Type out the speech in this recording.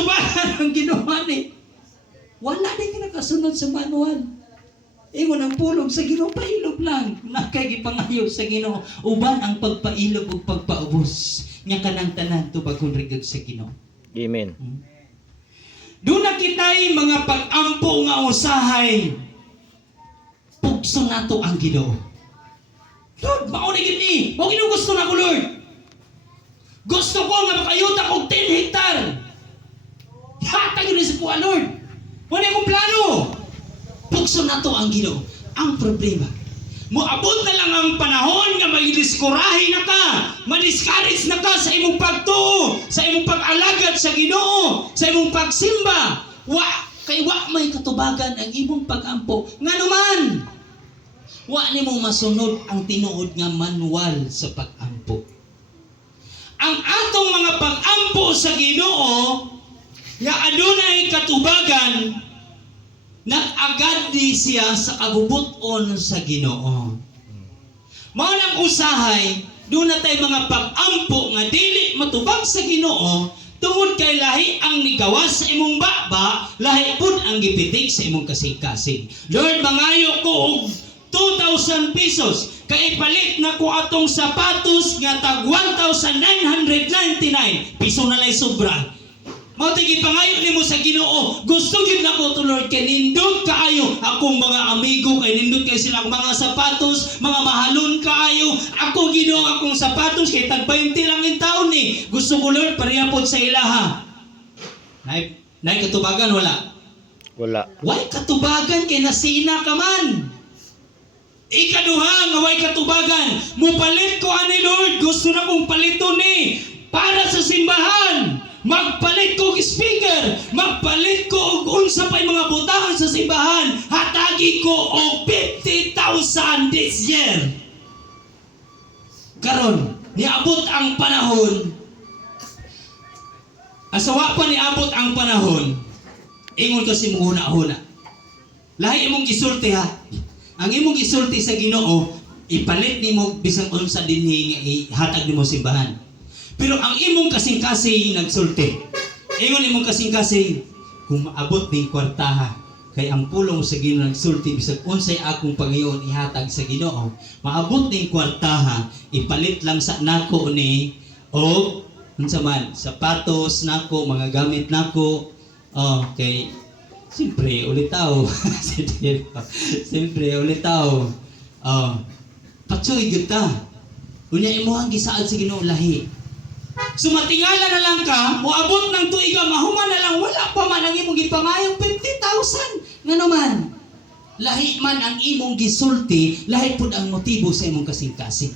katubagan ang ginawa ni. Wala din kinakasunod sa manual. Ingon ang pulong sa Ginoo, pailog lang. Nakagipangayo sa Ginoo. Uban ang pagpailog ug pagpaubos. Nya kanang tanan tubagong rigid sa Ginoo. Amen. Doon na kita'y mga pag-ampo nga usahay. Pugso nato ang Ginoo. Lord, maunay gini. Mao Ginoo gusto na ko, Lord. Gusto ko nga makayuta kog 10 hektar. Hatag yun sa kuha, Lord. Wala akong plano. Pugso nato ang Ginoo. Ang problema, moabot na lang ang panahon nga magidiskurahe na ka, madiscourage na ka sa imong pagtuo, sa imong pag-alagad sa Ginoo, sa imong pagsimba. Kay may katubagan ang imong pag-ampo. Nga naman, nimo masunod ang tinuod nga manual sa pag-ampo. Ang atong mga pag-ampo sa Ginoo nga adunay katubagan, nag-agad di siya sa kabubuton sa Ginoo. Mao nang usahay, doon na tayo mga pag-ampo nga dili matubag sa Ginoo, tungod kay lahi ang nigawas sa imong baba, lahi pud ang gipitik sa imong kasing-kasing. Lord, mangayo ko og 2,000 pesos. Kay palit na ko atong sapatos nga tag 1,999. Piso na lay sobra. Mao tigid pangayo nimo sa Ginoo. Gusto gyud nako to, Lord, kay nindot kaayo akong mga amigo, kay nindot kay sila mga sapatos, mga mahalon kaayo. Ako Ginoo akong sapatos kay tag 20 lang in taon ni. Gusto ko, Lord, pareha pod sa ilaha. Nay katubagan wala. Wala. Way katubagan kay nasina ka man. Ikaduha nga way katubagan, mupalit ko ani, Lord, gusto na kong palito ni para sa simbahan. Magpalit ko og speaker, magpalit ko og unsa pay mga butahan sa simbahan. Hatagi ko og 50,000 this year. Karon, niabot ang panahon. Asawa pa niabot ang panahon. Ingon kasi mo huna-huna. Lahi imong gisulti ha. Ang imong gisulti sa Ginoo, ipalit nimo bisang unsa dinhi nga ihatag nimo simbahan. Pero ang imong kasing-kasing nagsulti. Ingon imong kasing-kasing, kung maabot ning kwartaha, kay ang pulong sa Ginoo nagsulti bisag unsay akong pangayoon ihatag sa Ginoo, maabot ning kwartaha, ipalit lang sa nako ni o unsa man, sapatos nako, mga gamit nako. Okay. Siyempre, ulitaw. Siyempre, ulitaw. Patsoy kita. Unya imuhang gisaad sa Ginoo lahi. Sumatingala na lang ka, moabot ng tuiga, mahuman na lang, wala pa man ang imong gipangayong 50,000. Nga naman, lahi man ang imong gisulti, lahi pud ang motibo sa imong kasing-kasing.